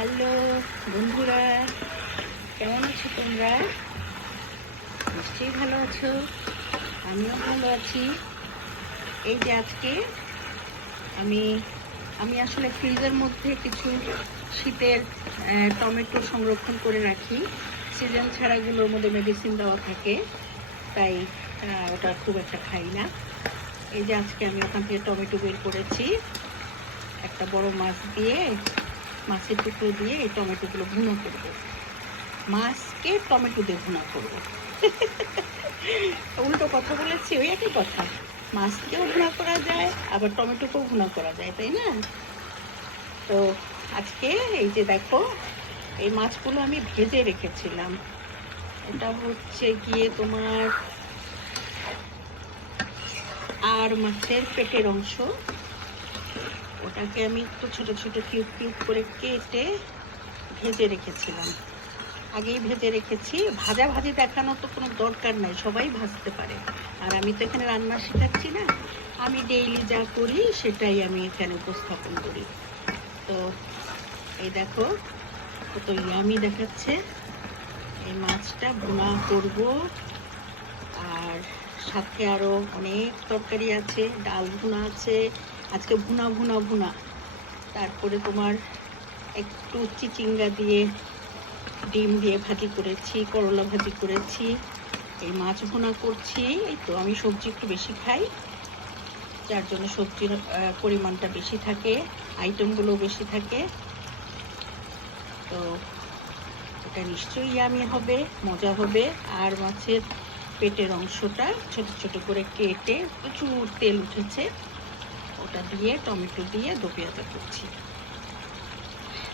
Hello বন্ধুরা, কেমন আছো তোমরা? নিশ্চয়ই ভালো আছো, আমিও ভালো আছি। এই যে আজকে আমি আমি আসলে ফ্রিজের মধ্যে কিছু শীতের টমেটো সংরক্ষণ করে রাখি। সিজন ছাড়াগুলোর মধ্যে মেডিসিন দেওয়া থাকে, তাই ওটা খুব একটা খাই না। এই যে আজকে আমি ওখান থেকে টমেটো বের করেছি, একটা বড় মাছ দিয়ে, মাছের টুকরো দিয়ে এই টমেটোগুলো ভুনা করব। মাছকে টমেটো দিয়ে ভুনা করবো। উল্টো কথা বলেছি, ওই একই কথা। মাছকেও ভুনা করা যায়, আবার টমেটোকেও ভুনা করা যায়, তাই না? তো আজকে এই যে দেখো, এই মাছগুলো আমি ভেজে রেখেছিলাম। এটা হচ্ছে গিয়ে তোমার আর মাছের পেটের অংশ। ওটাকে আমি একটু ছোট ছোট কিউব কিউব করে কেটে ভেজে রেখেছিলাম। আগেই ভেজে রেখেছি। ভাজাভাজি দেখানোর তো কোনো দরকার নাই, সবাই ভাজতে পারে। আর আমি তো এখানে রান্না শেখাচ্ছি না, আমি ডেইলি যা করি সেটাই আমি এখানে উপস্থাপন করি। তো এই দেখো কত ইয়ামি দেখাচ্ছে। এই মাছটা ভুনা করব, আর সাথে আরো অনেক তরকারি আছে, ডাল ভুনা আছে। আজকে ভুনা ভুনা ভুনা। তারপরে তোমার একটু চিচিঙ্গা দিয়ে, ডিম দিয়ে ভাজি করেছি, করলা ভাজি করেছি, এই মাছ ভুনা করছি। এই তো আমি সবজি একটু বেশি খাই, যার জন্য সবজির পরিমাণটা বেশি থাকে, আইটেমগুলো বেশি থাকে। তো এটা নিশ্চয়ই ইয়ামি হবে, মজা হবে। আর মাছের পেটের অংশটা ছোট ছোট করে কেটে প্রচুর তেল উঠেছে, ওটা দিয়ে টমেটো দিয়ে দো পেঁয়াজা করছি।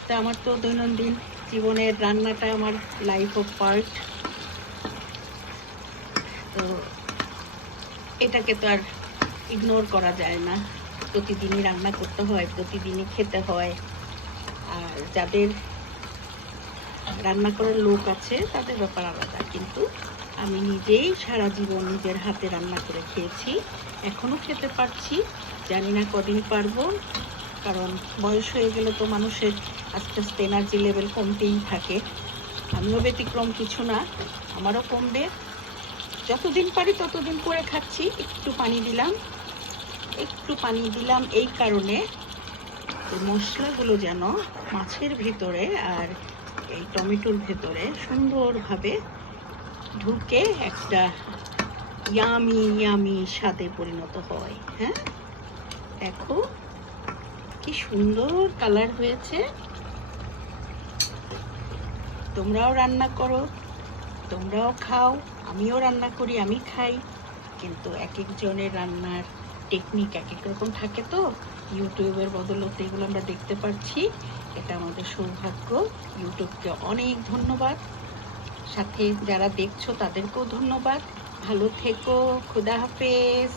তা আমার তো দৈনন্দিন জীবনের রান্নাটা আমার লাইফ অফ পার্ট। তো এটাকে তো আর ইগনোর করা যায় না, প্রতিদিনই রান্না করতে হয়, প্রতিদিনই খেতে হয়। আর যাদের রান্না করার লোক আছে তাদের ব্যাপার আলাদা, কিন্তু আমি নিজেই সারা জীবন নিজের হাতে রান্না করে খেয়েছি, এখনো খেতে পারছি। জানি না কদিন পারবো, কারণ বয়স হয়ে গেলে তো মানুষের আস্তে আস্তে এনার্জি লেভেল কমতেই থাকে। আমিও ব্যতিক্রম কিছু না, আমারও কমবে। যতদিন পারি ততদিন করে খাচ্ছি। একটু পানি দিলাম এই কারণে যে মশলাগুলো যেন মাছের ভেতরে আর এই টমেটোর ভেতরে সুন্দরভাবে ঢুকে একটা ইয়ামি ইয়ামি স্বাদে পরিণত হয়। হ্যাঁ, দেখো কি সুন্দর কালার হয়েছে। তোমরাও রান্না করো, তোমরাও খাও, আমিও রান্না করি, আমি খাই। কিন্তু এক একজনের রান্নার টেকনিক এক এক রকম থাকে। তো ইউটিউবের বদৌলতে এগুলো আমরা দেখতে পাচ্ছি, এটা আমাদের সৌভাগ্য। ইউটিউবকে অনেক ধন্যবাদ, সাথে যারা দেখছো তাদেরকেও ধন্যবাদ। ভালো থেকো, খোদা হাফেজ।